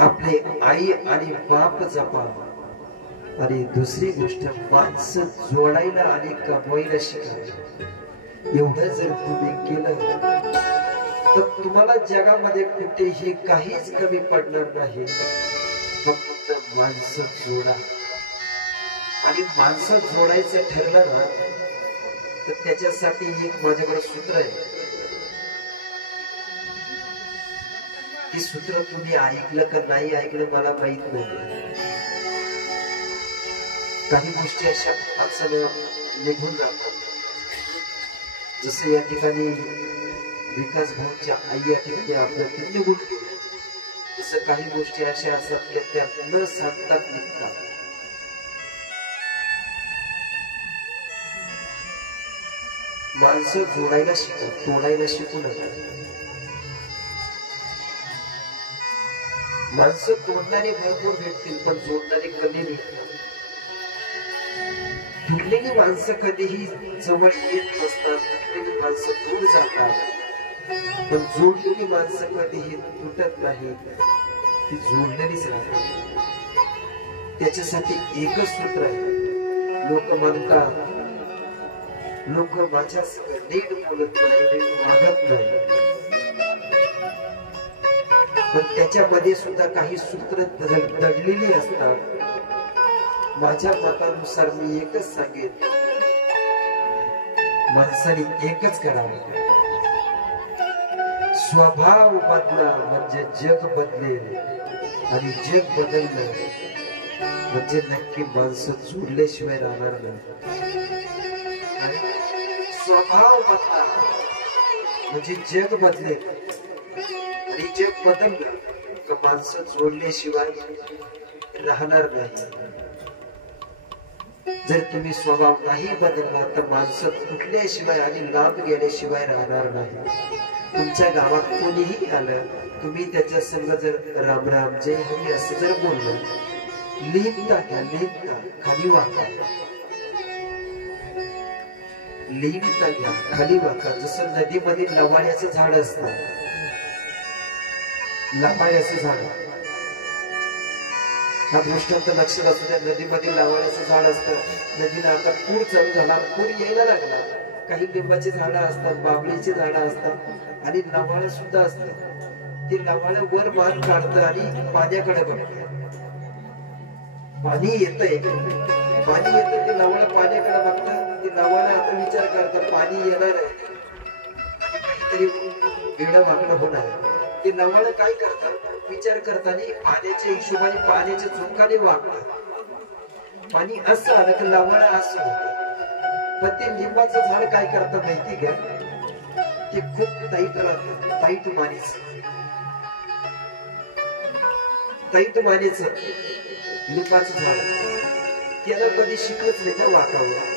आपले आई आणि बाप जपा आणि दुसरी गोष्ट माणसं जोडायला आणि कमवायला शिका. एवढं जर तुम्ही केलं तर तुम्हाला जगामध्ये कुठेही काहीच कमी पडणार नाही. फक्त माणसं जोडा आणि माणसं जोडायचं ठरलं ना तर त्याच्यासाठी एक माझ्याकडे सूत्र आहे. हे सूत्र तुम्ही ऐकलं का नाही ऐकलं मला माहित नाही. काही गोष्टी अशा माणसाला निघून जातात. जसं या ठिकाणी विकास भाऊच्या आई या ठिकाणी आपल्या निघून गेल्या, तसं काही गोष्टी अशा असतात की त्या न सांगतात निघतात. माणसं जोडायला शिका, तोडायला शिकू नका. माणसं तोडणारे भरपूर भेटतील पण जोडणारे कमी भेटतात. तुटलेली माणसं कधीही जवळ येत नसतात, तुटलेली माणसं दूर जातात. पण जोडलेली माणसं कधीही तुटत नाही, ती जोडलेलीच राहतात. त्याच्यासाठी एकच सूत्र आहे. लोक म्हणतात लोक माझ्या नीट बोलत नाही, नीट वागत नाही, पण त्याच्यामध्ये सुद्धा काही सूत्र दडलेली असतात. माझ्या मतानुसार मी एकच सांगेन, माणसाने एकच करावं. स्वभाव बदला म्हणजे जग बदलेल आणि जग बदललं म्हणजे नक्की माणसं जोडल्याशिवाय राहणार नाही. स्वभाव बदला म्हणजे जग बदलेल आणि जग बदललं तर माणसं जोडल्याशिवाय राहणार नाही. जर तुम्ही स्वभाव नाही बदलला तर माणसं तुटल्याशिवाय आणि लांब गेल्याशिवाय राहणार नाही. तुमच्या गावात कोणीही आलं, तुम्ही त्याच्या संग जर राम राम जय हरी असं जर बोललं, लीनता घ्या, लीनता खाली वाका, लीनता घ्या, खाली वाका. जसं नदीमध्ये लवाळ्याचं झाड असतं, लवाळ्याचं झाड, हा दृष्टांत लक्षात असू द्या. नदीमध्ये लवाळ्याचं झाड असतं. नदीला आता पूर चालू झाला, पूर यायला लागला. काही लिंबाची झाडं असतात, बाबळीची झाडं असतात आणि लवाळ सुद्धा असतात. ते लवाळ वर मान काढतं आणि पाण्याकडे बघतं. पाणी येतंय, पाणी येतं, ते लवाळ पाण्याकडे बघतं. ते लवाळ आता विचार करतात पाणी येणार आहे, काहीतरी वेडं वाकडं होणार. ते लवाळ काय करतात, विचार करताना पाण्याच्या हिशोबाने, पाण्याच्या चुकाने वागतात. पाणी असं आलं की लवाळ असं होतं. पण ते लिंबाचं झाड काय करतं माहिती का, ते खूप टाईट राहतं, टाईट मानेच, टाईट मानेच लिंबाचं झाड. त्याला कधी शिकलंच नाही तर वाकावं.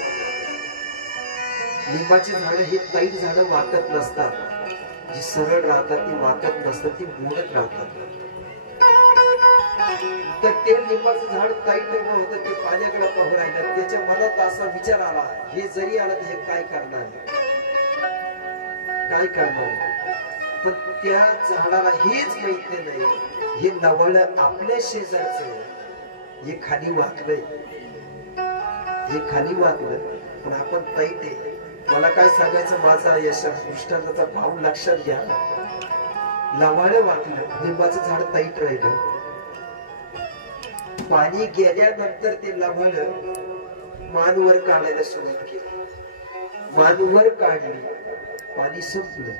लिंबाची झाड हे टाईट झाड वाकत नसतात. जी सरळ राहतात ती वाकत नसतात, ती मोडत राहतात. तर ते लिंबाचं झाड टाईट होतं, ते पाण्याकडे पाहू राहिलं. त्याच्या मनात असा विचार आला, हे जरी आलं तर हे काय करणार, काय करणार. पण त्या झाडाला हेच माहिती नाही, हे नवळ आपल्या शेजारचं, हे खाली वाकलंय, हे खाली वाकलं पण आपण टाईट आहे. मला काय सांगायचं, माझा यशा दृष्टांताचा भाव लक्षात घ्या. लवाळ वाकलं, लिंबाचं झाड टाईट राहिलं. पाणी गेल्यानंतर ते लवाळ मानवर काढायला सुरुवात केली. मानवर काढली, पाणी संपलं.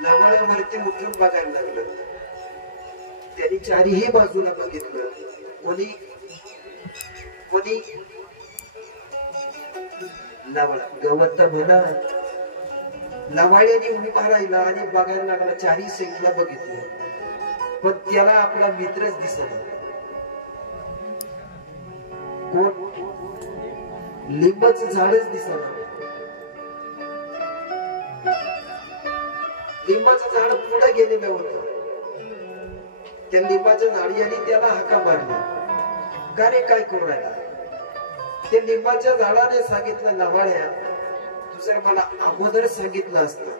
लवाळावरती उठून बघायला लागलं. त्यांनी चारीही बाजूला बघितलं, कोणी कोणी लवाळ. गवत म्हणा, लवाळ्याने उभी राहिला आणि बघायला लागला. चारी साईडला बघितलं पण त्याला आपला मित्रच दिसला. कोण, लिंबाचं झाडच दिसला. लिंबाचं झाड पुढे गेलेलं होतं. त्या लिंबाच्या झाडाने त्याला हाका मारला, का रे काय करू राहिला. त्या लिंबाच्या झाडाने सांगितलं, लवाळ्या तू जर मला अगोदर सांगितलं असतं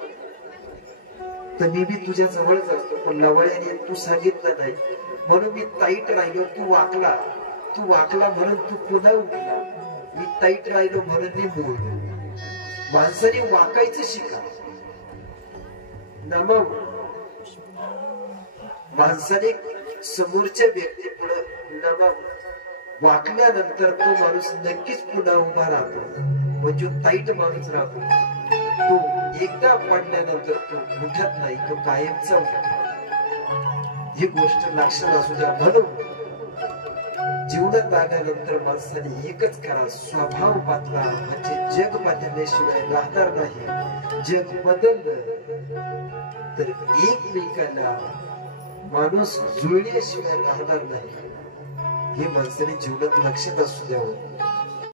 तर मी बी तुझ्या जवळच असतो, पण लवळ्याने तू सांगितलं नाही म्हणून मी ताईट राहिलो. तू वाकला म्हणून तू पुन्हा उठला. मी ताईट राहिलो म्हणून मी मोडलो. माणसाने वाकायचं शिका. नमव माणसाने समोरच्या व्यक्ती पुढे नमव वाकल्यानंतर तो माणूस नक्कीच पुन्हा उभा राहतो. म्हणजे ताईट माणूस राहतो. तो एकदा पडल्यानंतर तो उठत नाही, तो कायमचा उठतो. ही गोष्ट लक्षात असू द्या. म्हणून जीवनात आल्यानंतर माणसाने एकच करा, स्वभाव बदला. म्हणजे जग बदलल्याशिवाय राहणार नाही. जग बदललं तर एकमेकाला माणूस जुळल्याशिवाय राहणार नाही. हे माणसाने जीवनात लक्षात असू द्यावं.